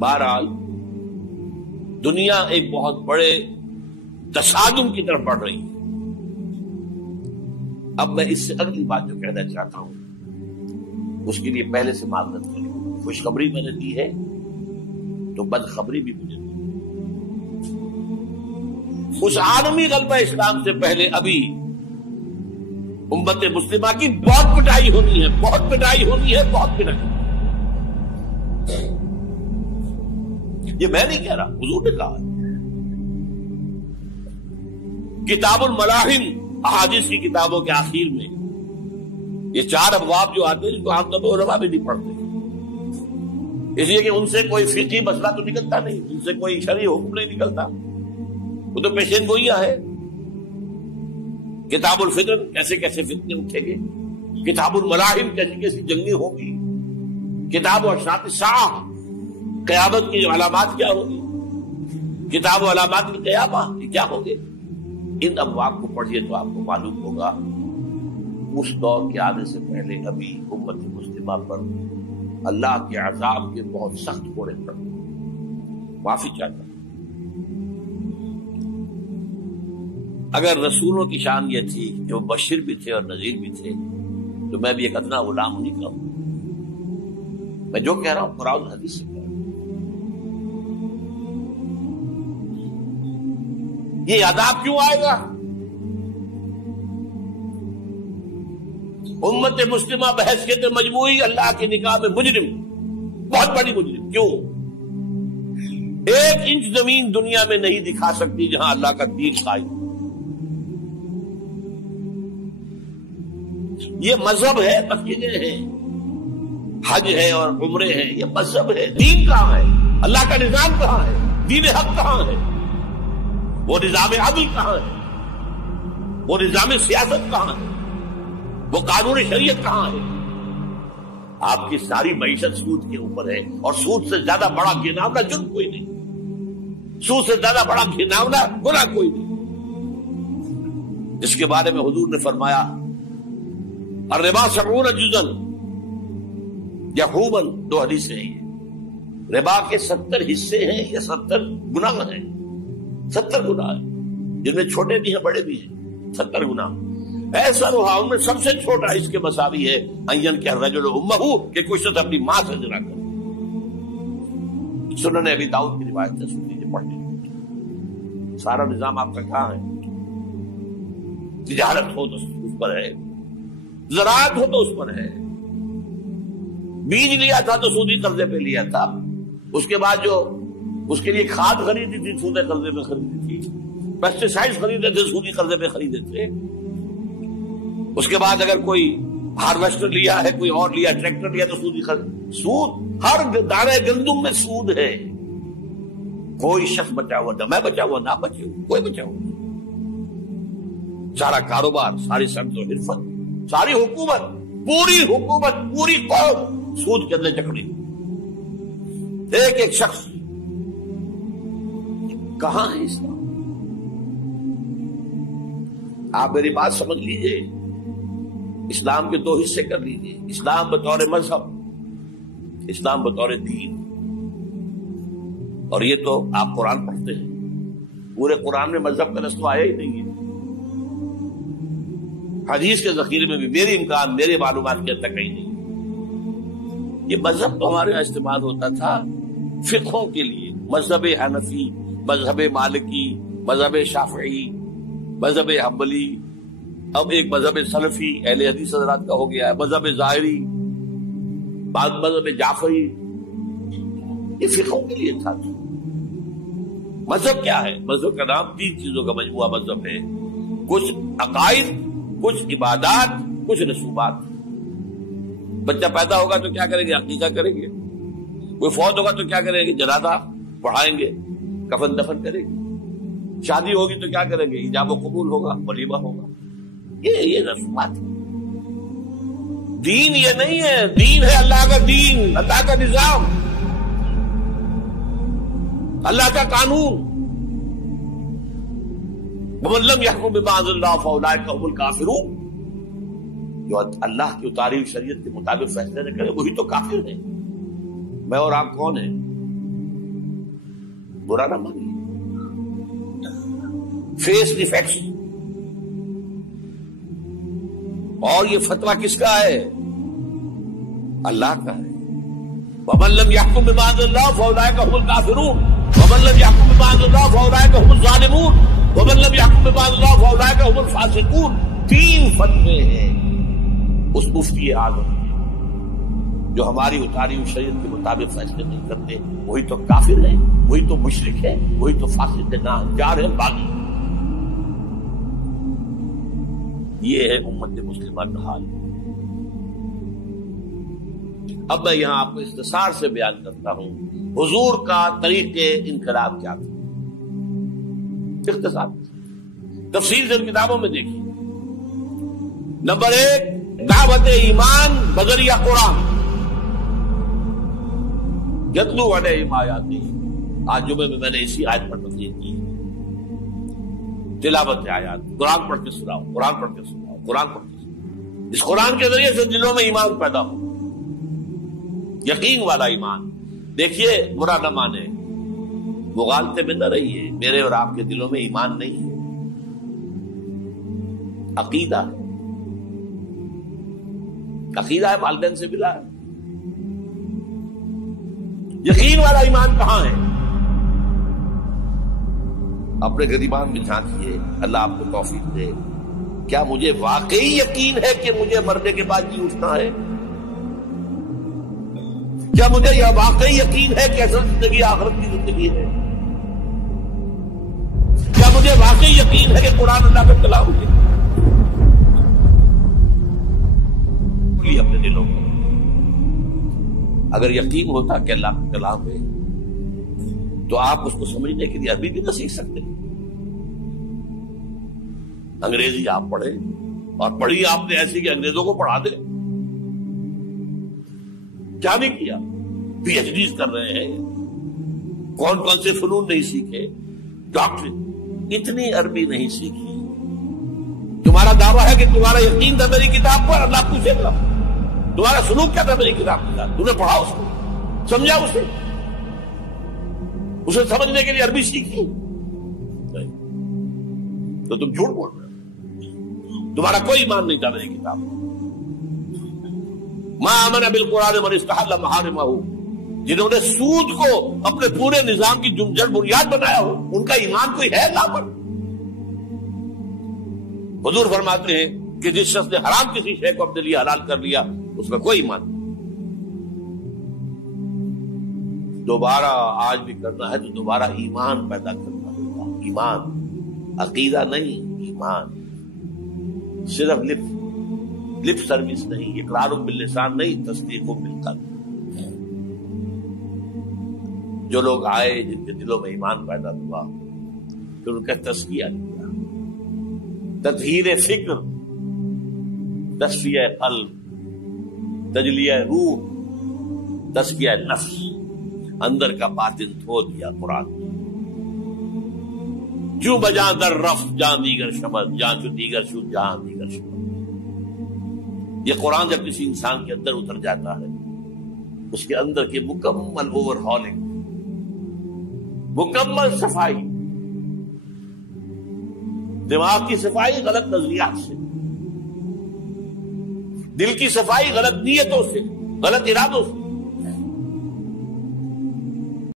بہرحال دنیا ایک بہت بڑے تصادم کی طرف بڑھ رہی ہے. اب میں اس سے اگلی بات جو کہنا چاہتا ہوں اس کے لیے پہلے سے معذرت کروں. خوشخبری میں نے دی ہے تو بدخبری بھی مجھے دی. اس عالمی غلبہ اسلام سے پہلے ابھی امت مسلمہ کی بہت پٹائی ہونی ہے، بہت پٹائی ہونی ہے، بہت پٹائی. یہ میں نہیں کہہ رہا، حضور نے کہا. کتاب الملاحم احادیث کی کتابوں کے آخر میں یہ 4 ابواب جو آتے ہیں جن کو عام طور پر علماء بھی نہیں پڑھتے، اس لیے کہ ان سے کوئی فقہی مسئلہ تو نکلتا نہیں، ان سے کوئی شرعی حکم نہیں نکلتا، وہ تو پیشین گوئیاں ہے. کتاب الفتن کیسے کیسے فتنے اٹھیں گے، کتاب الملاحم کیسی کیسی جنگیں ہوں گی، کتاب اشراط الساعہ قیامت کی علامات کیا ہوگی، کتاب و علامات القیامہ یہ کیا ہوں گے. ان ابواب کو پڑھیے تو آپ کو معلوم ہوگا اس دور کے آنے سے پہلے ابھی امت مسلمہ پر اللہ کے عذاب کے بہت سخت کوڑے پڑ. معافی چاہتا ہوں. اگر رسولوں کی شان یہ تھی کہ وہ بشیر بھی تھے اور نذیر بھی تھے تو میں بھی ایک ادنا غلام نہیں کہوں. میں جو کہہ رہا ہوں قرآن اور حدیث سے کہہ رہا ہوں. یہ عذاب کیوں آئے گا؟ امت مسلمہ بحیثیت مجموعی اللہ کی نگاہ میں مجرم، بہت بڑی مجرم. کیوں؟ 1 انچ زمین دنیا میں نہیں دکھا سکتی جہاں اللہ کا دین قائم. یہ مذہب ہے، مسجدیں ہیں، حج ہے اور عمرے ہیں، یہ مذہب ہے. دین کہاں ہے؟ اللہ کا نظام کہاں ہے؟ دین حق کہاں ہے؟ وہ نظام عدل کہاں ہے؟ وہ نظام سیاست کہاں ہے؟ وہ قانون شریعت کہاں ہے؟ آپ کی ساری معیشت سود کے اوپر ہے، اور سود سے زیادہ بڑا گھناؤنا جرم کوئی نہیں، سود سے زیادہ بڑا گھناؤنا گناہ کوئی نہیں، جس کے بارے میں حضور نے فرمایا الربا 70 جزءا یحوما. 2 حدیثیں ہیں. ربا کے 70 حصے ہیں یا 70 گناہ ہیں. 70 گناہ ہیں جن میں چھوٹے بھی ہیں بڑے بھی ہیں. 70 گناہ. ایسا رہا ان میں سب سے چھوٹا اس کے مساوی ہے ان کہ الرجل امہ، کہ کوئی شخص اپنی ماں سے زنا کرے. سنن ابی داؤد کی روایت ہے، سن لیجیے پڑھ لیجیے. سارا نظام آپ کا کہاں ہے؟ تجارت ہو تو اس پر ہے، زراعت ہو تو اس پر ہے. بیج لیا تھا تو سودی قرضے پہ لیا تھا، اس کے بعد جو اس کے لیے کھاد خریدی تھی سودی قرضے پہ خریدی تھی، پیسٹیسائڈ خریدے تھے سودی قرضے پہ خریدے تھے. اس کے بعد اگر کوئی ہارویسٹر لیا ہے، کوئی اور لیا، ٹریکٹر لیا تو سودی خرید. سود ہر دانے گندم میں سود ہے. کوئی شخص بچا ہوا نہ، میں بچا ہوا نہ بچے ہوا، کوئی بچا ہوا. سارا کاروبار، ساری صنعت و حرفت، ساری حکومت، پوری حکومت، پوری قوم سود کے اندر جکڑی. ایک شخص. کہاں ہے اسلام؟ آپ میری بات سمجھ لیجئے. اسلام کے 2 حصے کر لیجئے. اسلام بطور مذہب، اسلام بطور دین. اور یہ تو آپ قرآن پڑھتے ہیں، پورے قرآن میں مذہب کا لفظ تو آیا ہی نہیں ہے. حدیث کے ذخیرے میں بھی میری امکان، میرے معلومات کے تک کہیں نہیں. یہ مذہب تو ہمارے یہاں استعمال ہوتا تھا فقہوں کے لیے. مذہب حنفی، مذہب مالکی، مذہب شافعی، مذہب حنبلی، اب ایک مذہب سلفی اہل حدیث حضرات کا ہو گیا ہے، مذہب ظاہری، بعض مذہب جعفری. یہ فقہوں کے لیے تھا. مذہب کیا ہے؟ مذہب کا نام 3 چیزوں کا مجموعہ مذہب ہے. کچھ عقائد، کچھ عبادات، کچھ رسومات. بچہ پیدا ہوگا تو کیا کریں گے؟ عقیقہ کریں گے. کوئی فوت ہوگا تو کیا کریں گے؟ جنازہ پڑھائیں گے، کفن دفن کریں گے. شادی ہوگی تو کیا کریں گے؟ ایجاب و قبول ہوگا، ولیمہ ہوگا. یہ رسومات. دین یہ نہیں ہے. دین ہے اللہ کا دین، اللہ کا نظام، اللہ کا قانون. وَمَن لَّمْ يَحْكُم بِمَا أَنزَلَ اللَّهُ فَأُولَٰئِكَ هُمُ الْكَافِرُونَ. جو اللہ کی اتاری ہوئی شریعت کے مطابق فیصلے نہ کرے وہی تو کافر ہے. میں اور آپ کون ہیں؟ برا نہ مانیے. فیس دی فیکٹس. اور یہ فتویٰ کس کا ہے؟ اللہ کا ہے. وَمَن لَّمْ يَحْكُم بِمَا أَنزَلَ اللَّهُ فَأُولَٰئِكَ هُمُ الْكَافِرُونَ وَمَن لَّمْ يَحْكُم بِمَا أَنزَلَ اللَّهُ فَأُولَٰئِكَ هُمُ الظَّالِمُونَ وَمَن لَّمْ يَحْكُم بِمَا أَنزَلَ اللَّهُ فَأُولَٰئِكَ هُمُ الْفَاسِقُونَ. 3 فتوے ہیں اس مفتی اعظم کے جو ہماری اتاری ہوئی شریعت کے مطابق فیصلے نہیں کرتے. وہی تو کافر ہے, وہی تو مشرک ہے, وہی تو فاسق ناہنجار ہے, باغی. یہ ہے امت مسلمہ کا حال. اب میں یہاں آپ کو اختصار سے بیان کرتا ہوں حضور کا طریقے انقلاب کیا تھا. اختصار تفصیل سے کتابوں میں دیکھیے. نمبر 1, دعوت ایمان بذریعہ قرآن. یتلو علیہم آیاتہ. آج جمعے میں میں نے اسی آیت پر تقریر کی. تلاوت آیات, قرآن پڑھ کے سناؤ, قرآن پڑھ کے سناؤ, قرآن پڑھ کے سناؤ. اس قرآن کے ذریعے سے دلوں میں ایمان پیدا ہو, یقین والا ایمان. دیکھیے برا نہ مانے, مغالطے میں نہ رہیے. میرے اور آپ کے دلوں میں ایمان نہیں ہے, عقیدہ ہے. عقیدہ ہے, والدین سے ملا ہے. یقین والا ایمان کہاں ہے؟ اپنے گریبان میں جھانکیے, اللہ آپ کو توفیق دے. کیا مجھے واقعی یقین ہے کہ مجھے مرنے کے بعد جی اٹھنا ہے؟ کیا مجھے یہ واقعی یقین ہے کہ اصل زندگی آخرت کی زندگی ہے؟ کیا مجھے واقعی یقین ہے کہ قرآن اللہ کا کلام ہے؟ اپنے دلوں کو اگر یقین ہوتا کہ اللہ کا کلام ہے تو آپ اس کو سمجھنے کے لیے عربی بھی نہ سیکھ سکتے. انگریزی آپ پڑھے, اور پڑھی آپ نے ایسی کہ انگریزوں کو پڑھا دے. کیا نہیں کیا, پی ایچ ڈیز کر رہے ہیں, کون کون سے فنون نہیں سیکھے, ڈاکٹر. اتنی عربی نہیں سیکھی. تمہارا دعویٰ ہے کہ تمہارا یقین تھا میری کتاب پر, اللہ پوچھے گا تمہارا سلوک کیا تھا میری کتاب کے ساتھ. تم نے پڑھا اس کو, سمجھا اسے سمجھنے کے لیے عربی سیکھی نہیں تو تم جھوٹ بول رہے ہو. تمہارا کوئی ایمان نہیں تھا میری کتاب. ما آمن بالقرآن من استحل محارمہ. جنہوں نے سود کو اپنے پورے نظام کی جڑ بنیاد بنایا ہو, ان کا ایمان کوئی ہے اللہ پر؟ حضور فرماتے ہیں کہ جس شخص نے حرام کسی شے کو اپنے لیے حلال کر لیا اس میں کوئی ایمان نہیں. دوبارہ آج بھی کرنا ہے تو دوبارہ ایمان پیدا کرنا ہوگا. ایمان, عقیدہ نہیں, ایمان. صرف لپ سروس نہیں, اقرار باللسان نہیں, تصدیق بالقلب. جو لوگ آئے جن کے دلوں میں ایمان پیدا ہوا پھر ان کا تزکیہ کیا, تطہیر فکر, تصفیہ قلب, تجلیہ روح, تزکیہ نفس, اندر کا باطن دھو دیا قرآن. کیوں بجاں در رفت جہاں دیگر شمد, جہاں جو دیگر شد جہاں دیگر شمد. یہ قرآن جب کسی انسان کے اندر اتر جاتا ہے اس کے اندر کی مکمل اوور ہالنگ, مکمل صفائی, دماغ کی صفائی غلط نظریات سے, دل کی صفائی غلط نیتوں سے, غلط ارادوں سے,